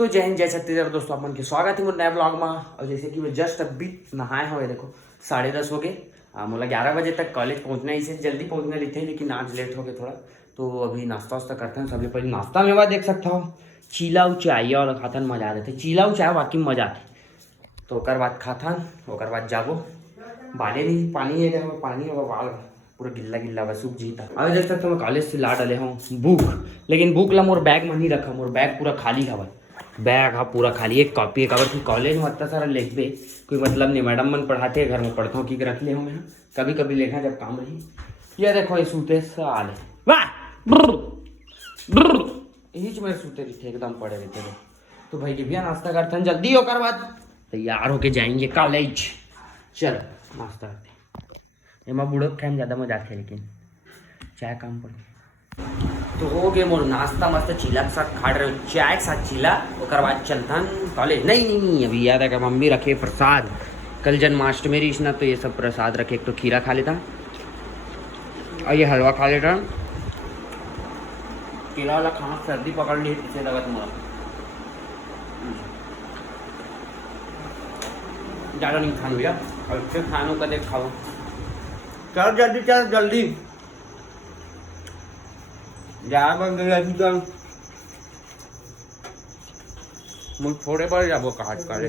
तो जय हिंद जय छत्तीसगढ़ दोस्तों, आप मन के स्वागत है मोर नए ब्लॉग में। और जैसे कि मैं जस्ट अभी नहाए हुए, देखो 10:30 हो गए। मोला 11 बजे तक कॉलेज पहुंचना, इसे जल्दी पहुंचना रही थे, लेकिन आज लेट हो गए थोड़ा। तो अभी नाश्ता वास्ता करते हैं। सबसे पहले नाश्ता में देख सकता हो चीला चाय और खाथन मजा आ रहे थे। चीला चाय वाकई में मजा आते। तो ओकर बाद खाथन, ओकर बाद जाबो बाले नहीं पानी है, पानी है बाल पूरा गिल्ला गिल्ला बस सूख जीता। अभी देख सकते हो मैं कॉलेज से ला डले हूँ बुक, लेकिन बुक ला मोर बैग में नहीं रखा। मोर बैग पूरा खाली हवा, बैग हाँ पूरा खाली। एक कॉपी एक की कॉलेज में इतना सारा लिखबे कोई मतलब नहीं। मैडम मन पढ़ाते घर में पढ़ता हूँ कि रख ले हूँ मैं, कभी कभी लिखा जब काम रही। ये देखो ये सूते साले वाह यही मेरे सूते रहते एकदम पड़े रहते थे। तो भाई के भैया नाश्ता करते हैं जल्दी, होकर बाद तैयार होके जाएंगे कॉलेज। चल नाश्ता करते हैं। एमा बूढ़ो खाए में ज़्यादा मजा आते, लेकिन चाय काम पड़। तो हो गए मोर नाश्ता मस्त चीला के साथ खा रहे हो, चाय के साथ चीला। ओकर बाद चलतन कॉलेज। नहीं अभी याद है कि मम्मी रखे प्रसाद, कल जन्माष्टमी रही ना, तो ये सब प्रसाद रखे। एक तो खीरा खा लेता और ये हलवा खा लेता। केला वाला खाना सर्दी पकड़ ली इसे लगा तुम्हारा, ज़्यादा नहीं खाना भैया। और फिर खानों का देख खाओ। चल जल्दी जा बन गया। मुझ थोड़े बार जाबो कहा करे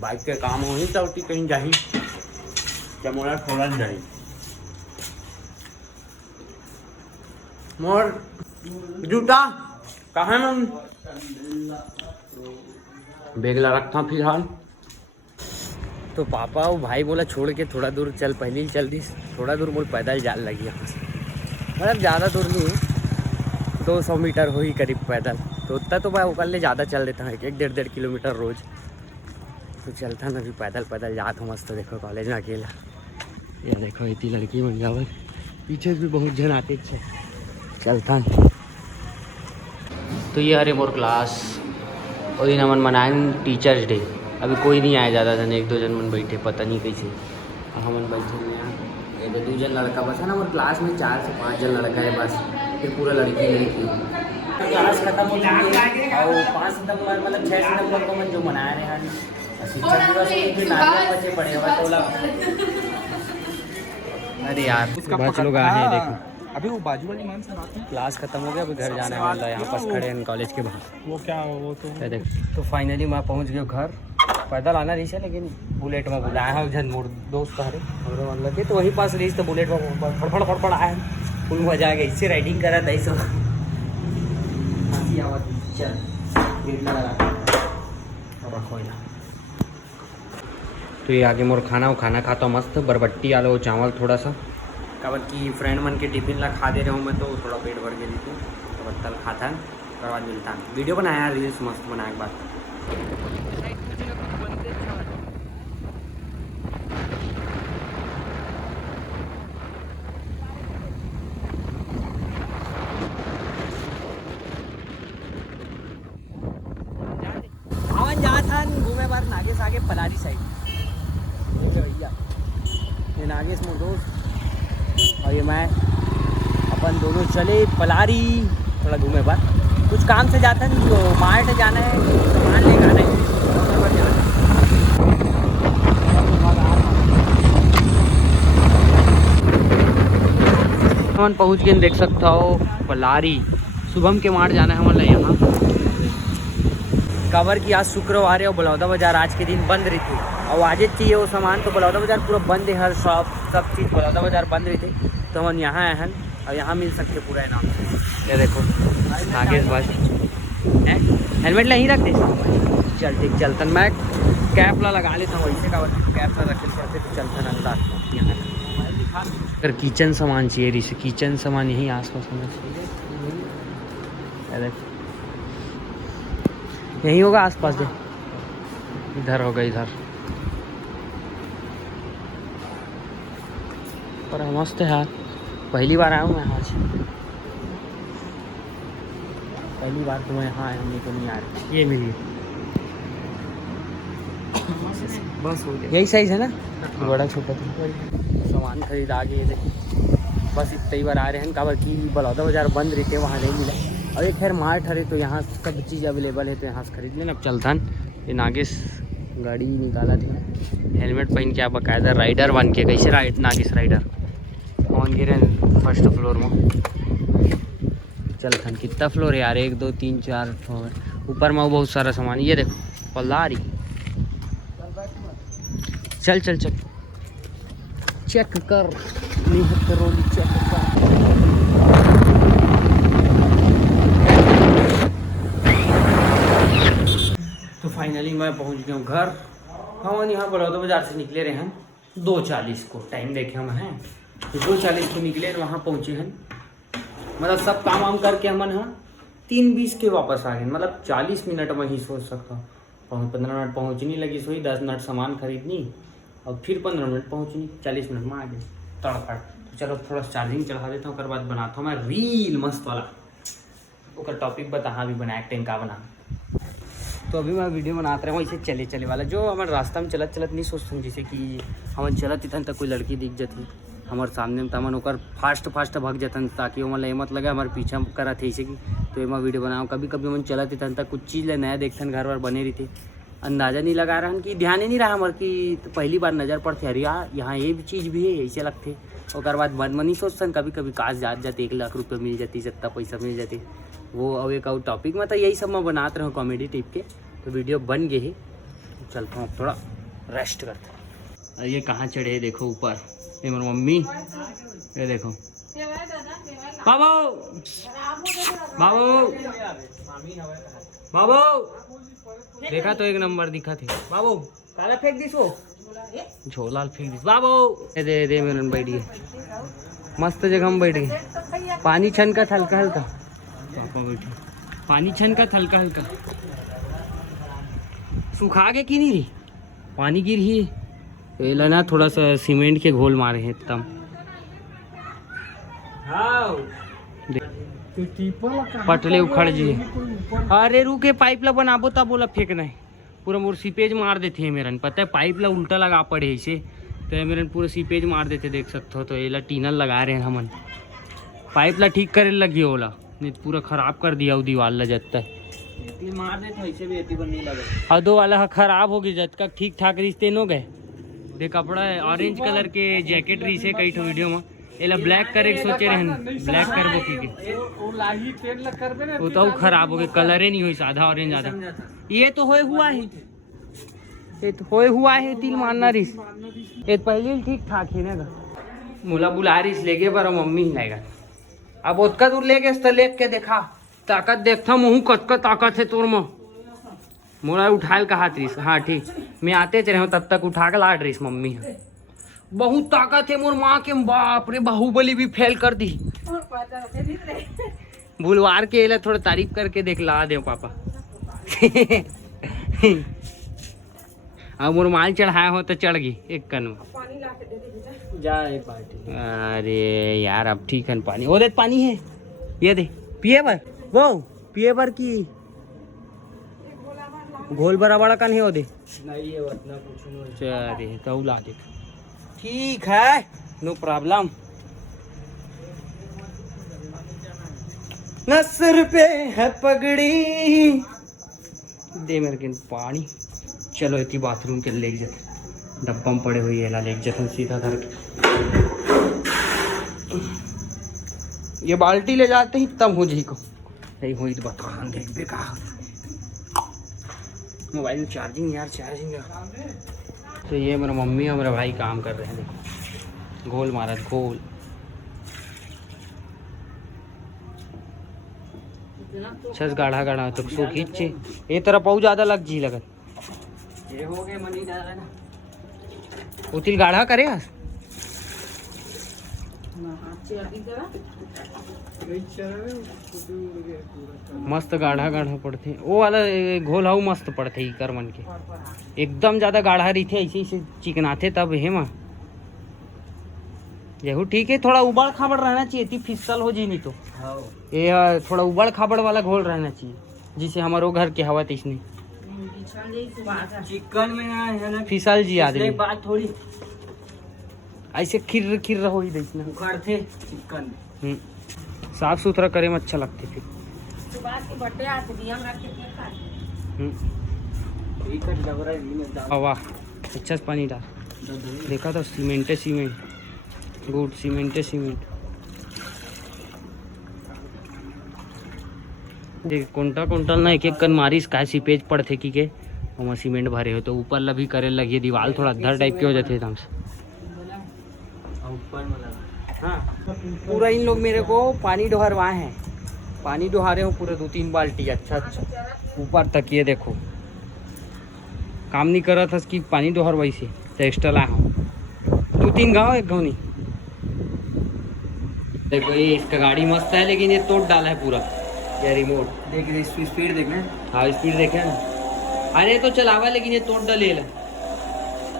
बाइक के काम हो ही चौटी कहीं जाही जब मोला थोड़ा जाही। मोर जूता कहाँ है? बैग ला रखता फिलहाल। तो पापा और भाई बोला छोड़ के थोड़ा दूर चल, पहले ही चल दी। थोड़ा दूर बोल पैदल जाल लगी यहाँ से, मतलब ज़्यादा दूर नहीं, 200 मीटर हो ही करीब पैदल। तो उतना तो मैं उकल ज़्यादा चल देता हूँ, 1-1.5 किलोमीटर रोज़। तो चलता ना, अभी पैदल जाता हूँ मस्त। देखो कॉलेज में अकेला, ये देखो इतनी लड़की बन जाओ, पीछे भी बहुत जन आते थे। चलता तो ये हरे मोर क्लास और दिन हमन मनाएं टीचर्स डे। अभी कोई नहीं आया ज़्यादा जन, 1-2 जन मन बैठे, पता नहीं कैसे हमन बैठे यहाँ। ये 2 जन लड़का बस है ना, और क्लास में 4 से 5 जन लड़का है बस, फिर पूरा लड़की लड़की। क्लास खत्म हो गई और 5 सितंबर मतलब 6 सितंबर को मन जो मना रहे हैं शिक्षक दिवस, फिर नाचे बच्चे पड़े हुआ टोला। अरे यार 5 लोग आए हैं देखो। अभी वो बाजू वाली मान से बात है। क्लास खत्म हो गया, अभी घर जाना है वाला। यहाँ पास खड़े हैं कॉलेज के बाहर। वो क्या वो तो देख। तो फाइनली मैं पहुँच गया घर। पैदल आना रही है, लेकिन बुलेट में बुलाया है जन मोर दोस्त हरे और मतलब के, तो वहीं पास रही तो बुलेट में फड़फड़ आया है। फुल मजा आ गया, इससे राइडिंग करा था। ऐसा चल रखो। तो ये आगे मोर खाना खाता हूँ मस्त, बरबट्टी आलो चावल थोड़ा सा। कबर की फ्रेंड मन के टिफिन ला खा दे रहा हूँ मैं, तो थोड़ा पेट भर गई थी। तो बत्तल खाता है, उसके बाद मिलता है। वीडियो बनाया रील्स मस्त बनाए के बाद। आवन जाता घूमे बार नागेश आगे पलारी साइड भैया। ये नागेश मोर दोस्त और ये मैं, अपन दोनों चले पलारी थोड़ा घूमे बार। कुछ काम से जाता है, जो मार्ट जाना है, सामान लेकर आना है। हम पहुँच गए, देख सकता हो पलारी। शुभम के मार्ट जाना है हमारे यहाँ। कवर की आज शुक्रवार है और बलौदा बाजार आज के दिन बंद रही थी। और आज चाहिए वो सामान, तो बलौदा बाजार पूरा बंद है, हर शॉप सब चीज़ बलौदा बाजार बंद रही थी। तो हम यहाँ आए हैं और यहाँ मिल सकते पूरा इनाम। ये देखो नागेश बस हेलमेट ला ही रखते। चल ठीक चलतन, मैं कैप ला लगा लेता हूँ वैसे का, कैप ला रखे पड़ते तो चलतन अंदर। यहाँ अगर किचन सामान चाहिए रही, किचन सामान यहीं आस पास होना चाहिए। यहीं होगा आस पास। इधर होगा, इधर पर मस्त है यार। पहली बार आया हूँ मैं आज, पहली बार तो मैं यहाँ आया, नहीं तो नहीं आ रहा। ये मिली बस हो गया, यही साइज है ना, बड़ा छोटा था। सामान खरीद आ गए, बस इतनी बार आ रहे हैं। काबर की बलौदा बाजार बंद रहते, वहाँ नहीं मिला। और ये खैर मार्ट हरे तो यहाँ सब चीज़ अवेलेबल है, तो यहाँ से खरीद लेना। अब चलथन ये नागेश गाड़ी निकाला थे, हेलमेट पहन के बाकायदा राइडर बन के। कैसे नागेश राइडर ऑन गिरे फर्स्ट फ्लोर में। चलथन कितना फ्लोर है यार, 1 2 3 4 फ्लोर ऊपर में बहुत सारा सामान। ये देखो पल्लारी, चल चल चल चेक कर रोली चेक कर। तो फाइनली मैं पहुंच गया हूँ घर। हम यहाँ बड़ौदा बाजार से निकले रहे हैं 2:40 को, टाइम देखे हम हैं तो 2:40 को निकले, वहाँ पहुँचे हैं। मतलब सब काम वाम करके हमन यहाँ 3:20 के वापस आ गए। मतलब 40 मिनट में ही सोच सकता हूँ, 15 मिनट पहुँचनी लगी सोई, 10 मिनट सामान खरीदनी और फिर 15 मिनट पहुँचनी, 40 मिनट में आ गए तड़फड़। तो चलो थोड़ा चार्जिंग चढ़ा देता हूँ, उसके बाद बनाता हूँ मैं रील मस्त वाला। ओकर टॉपिक बता, हाँ भी बनाया टाइम का बना। तो अभी मैं वीडियो बनाते रहा हूँ ऐसे चले चले वाला, जो हमारे रास्ता में चलत चलत नहीं सोचते जैसे कि हम चलत इतन तक कोई लड़की दिख जाती हमारे सामने में, तो हमन ओकर फास्ट भग जातन ताकि वो मतलब मत लगे हमारे पीछा करत है ऐसे कि। तो एमा वीडियो बनाऊँ। कभी कभी हम चलत इतन तक कुछ चीज़ ले नया देखते घर वार बने रहते, अंदाज़ा नहीं लगा रहा कि ध्यान ही नहीं रहा हमारे कि तो पहली बार नज़र पड़ते अरे यार यहाँ ये भी चीज़ भी है ऐसे लगते। और बाद मन में नहीं सोचते कभी कभी काश जाते 1 लाख रुपये मिल जाती, जितना पैसा मिल जाते वो। अब एक और टॉपिक में तो यही सब मैं बनाते रहूँ कॉमेडी टाइप के। तो वीडियो बन गए ही, चलता हूँ थोड़ा रेस्ट करता। ये कहाँ चढ़े है देखो ऊपर, ये मेरी मम्मी, ये देखो बाबू बाबू बाबू, देखा तो 1 नंबर दिखा थे बाबू। काला फेंक दिस वो झोला फेंक दिस बाबू। दे दे मेरे बैठ गए, मस्त जगह में बैठ गए। पानी छनका हल्का हल्का, पापा बैठे पानी छनका हल्का हल्का। सुखा के की नहीं रही, पानी गिर ही पहले ना थोड़ा सा सीमेंट के घोल मारे हैं तब। पटले उखड़ जी। अरे रुके पाइप ला बनाबो तब बोला फेंकना है, पूरा मोर सीपेज मार देते हैं मेरन। पता है पाइप ला उल्टा लगा पड़े ऐसे, तो मेरन पूरा सीपेज मार देते देख सकते हो। तो ये ला टीनल लगा रहे हैं हमन, पाइप ला ठीक करे लगी ओला, नहीं पूरा खराब कर दिया वो दीवार ला जत्ता मार देते ऐसे भी नहीं लगा। और 2 वाला खराब हो गई, जत का ठीक ठाक रिश्ते हो गए। दे कपड़ा है ऑरेंज कलर के जैकेट रही से कई ठो वीडियो में, एला ब्लैक करे के सोचे रहन, ब्लैक करबो की वो तो खराब हो गए, कलर ही नहीं हुई, आधा ऑरेंज आधा। ये तो होए हुआ है, ये तो होए हुआ है, तिल मारना रिस ये पहले ठीक ठाक ही ना। मुला बुला रिस लेके पर मम्मी ही लाएगा। अब उतका दूर लेके लेप के देखा ताकत देखता मुँह कतका ताकत है तोर में। मोला उठाल कहा रिस, हाँ ठीक मैं आते रहे तब तक उठा के लाड रहीस मम्मी। बहुत ताकत है मोर माँ के, बाप रे बाहुबली भी फेल कर दी। बुलवार के एला थोड़ा तारीफ करके देख ला दे पापा। अब मोर माल चढ़ाया हो तो चढ़ गई एक कन में। अरे यार अब ठीक है, पानी वो दे, पानी है ये दे पिए बर, वो पिए बर की घोल बड़ा बड़ा कन है वो दे। अरे तो ला दे, ठीक है नो प्रॉब्लम। नसर पे है पगड़ी दे मेरे के पानी। चलो इतनी बाथरूम के ले जाते, डब्बा में पड़े हुई है ला ले जाते सीधा घर के। ये बाल्टी ले जाते ही तब हो जी को नहीं हुई तो बता देख बेकार। मोबाइल में चार्जिंग यार, चार्जिंग। तो ये मेरा मम्मी और मेरा भाई काम कर रहे हैं, देखो घोल मारा घोल। छस गाढ़ा गाढ़ा तो सो खींचे ये तरफ बहुत ज्यादा लग जी लगत। ये हो गए मनी डाला ना उतिल गाढ़ा करे यार। मस्त गाढ़ा गाढ़ा पड़ते वो वाला घोल हाउ मस्त पड़ते ही कर मन के, एकदम ज्यादा गाढ़ा रही थे ऐसे ऐसे चिकनाते तब है माँ। यहू ठीक है, थोड़ा उबड़ खाबड़ रहना चाहिए, इतनी फिसल हो जी नहीं तो। ये थोड़ा उबड़ खाबड़ वाला घोल रहना चाहिए जिसे हमारो घर के हवा तीसने चिकन में ना फिसल जी आदमी। बात थोड़ी ऐसे खिर खिर हो ही देखना उखाड़ते चिकन। साफ सुथरा करे में अच्छा लगते फिर। वाह अच्छाच पाणी टाक देखा तो cement cement good cement cement देख कोंटा कोंटल ना एक एक कन मारिस काय सीपेज पड़थे की के ओमा सीमेंट भरे हो तो ऊपर ला भी करे लगी दीवार थोड़ा अद्धर टाइप के हो जाते एकदम से। हाँ पूरा इन लोग मेरे को पानी डोहरवाए हैं, पानी डोहारे हो पूरे 2-3 बाल्टी। अच्छा अच्छा ऊपर तक ये देखो काम नहीं कर रहा था कि पानी डोहरवाई से तो एक्स्ट्रा लाया हूँ 2-3 गाँव एक गाँव नहीं। देखो ये इसका गाड़ी मस्त है लेकिन ये तोड़ डाला है पूरा ये रिमोट। देख स्पीड देखना। हाँ स्पीड देखे ना, अरे तो चलावा लेकिन ये तोड़ डाले।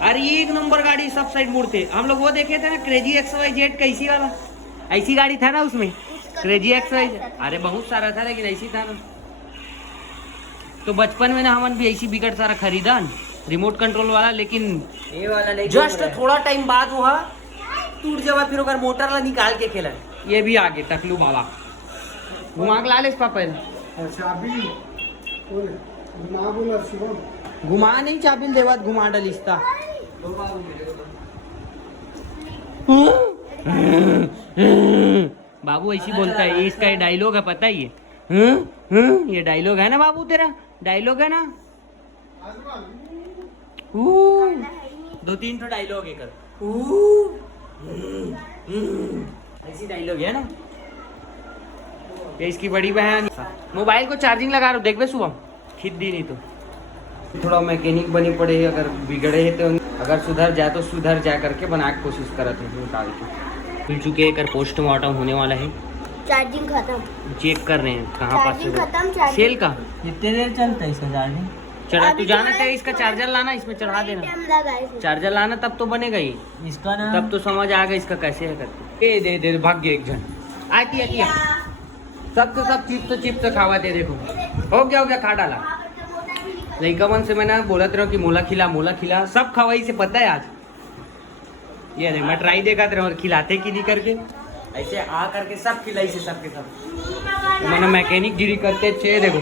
अरे ये एक नंबर गाड़ी सब साइड मुड़ते। हम लोग वो देखे थे ना क्रेजी XYZ कैसी वाला, ऐसी गाड़ी था ना उसमें क्रेजी XYZ। अरे बहुत सारा था लेकिन ऐसी था ना। तो बचपन में ना हमन भी ऐसी बिकट सारा खरीदा रिमोट कंट्रोल वाला, लेकिन ये वाला नहीं जस्ट थोड़ा टाइम बाद वह टूट जावा फिर ओकर मोटर ला निकाल के खेला। ये भी आगे टकलू बाबा घुमा के ला ले पापा घुमा नहीं चाबिल देवत घुमा डलिस्ता। बाबू ऐसी बोलता है, इसका ये डायलॉग है पता ही है। ये डायलॉग है ना बाबू, तेरा डायलॉग है ना। 2-3 तो डायलॉग है कर ऐसी डायलॉग है ना। ये इसकी बड़ी बहन मोबाइल को चार्जिंग लगा रहा देख बे सुबह खींच दी नहीं तो थोड़ा मैकेनिक बनी पड़े। अगर बिगड़े है तो अगर सुधर जाए तो सुधर जाए करके बना के कोशिश करते हैं निकाल के। खुल चुके एक पोस्टमार्टम होने वाला है। चार्जिंग खत्म, चेक कर रहे हैं कहाँ पास चार्जिंग खत्म। सेल का कितने देर चलता है इसका चार्जिंग? चढ़ा तू जाना चाहिए, इसका चार्जर लाना, इसमें चढ़ा देना चार्जर लाना तब तो बनेगा ही। इसका ना तब तो समझ आ गया इसका कैसे है करके। दे दे भाग गए एक जन आती आती सब तो सब चिप्स तो खावा थे। देखो हो गया खा डाला। लड़का मन से मैंने बोलत रहा कि मोला खिला सब खवाई से पता है आज। ये देख मैं ट्राई देखा तेरे खिलाते कि नहीं करके ऐसे आ करके सब खिलाई से सबके सब मैंने मैकेनिक गिरी करते अच्छे। देखो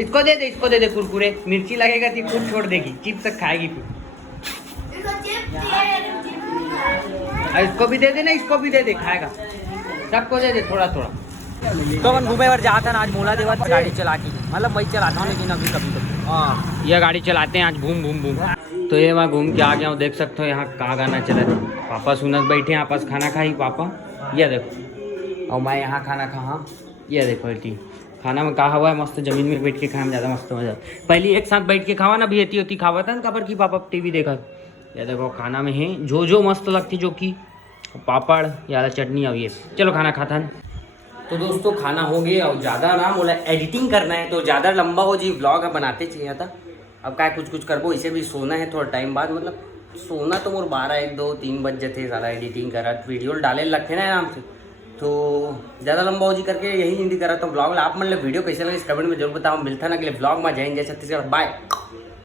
इसको दे दे कुरकुरे मिर्ची लगेगा तो खुद छोड़ देगी, चिप्स तक खाएगी फिर। इसको भी दे देना, इसको भी दे दे खाएगा, सबको दे दे थोड़ा थोड़ा। तो अपन घूमे और जाता ना आज मोला देवा गाड़ी चला के, मतलब वही चलाता हूँ लेकिन अभी कभी हाँ यह गाड़ी चलाते हैं आज घूम घूम घूम। तो ये वहाँ घूम के आ गया हूँ, देख सकते हो यहाँ कहाँ गाना चला था। पापा सुनत बैठे हैं आपस खाना खाई पापा, ये देखो। और मैं यहाँ खाना खा, ये देखो टी खाना में कहा हुआ है मस्त जमीन में बैठ के खाने में ज़्यादा मस्त मजा। पहले एक साथ बैठ के खावा ना भी होती खावा था ना कबर की पापा टीवी देखा। ये देखो खाना में है जो मस्त लगती जो कि पापड़ या चटनी और ये। चलो खाना खाता है। तो दोस्तों खाना हो गया और ज़्यादा ना बोला एडिटिंग करना है तो ज़्यादा लंबा हो जी व्लॉग बनाते चाहिए था। अब क्या कुछ करबो, इसे भी सोना है थोड़ा टाइम बाद, मतलब सोना तो मोर 12, 1, 2, 3 बज जाते ज़्यादा एडिटिंग करा वीडियो डाले लगते ना आराम से। तो ज़्यादा लंबा हो जी करके यही हिंदी करा तो ब्लॉग आप मतलब वीडियो कैसे लगे इस कमेंट में जरूर बताओ। मिलता ना अगले ब्लॉग में। जय हिंद जय छत्तीसगढ़, बाय।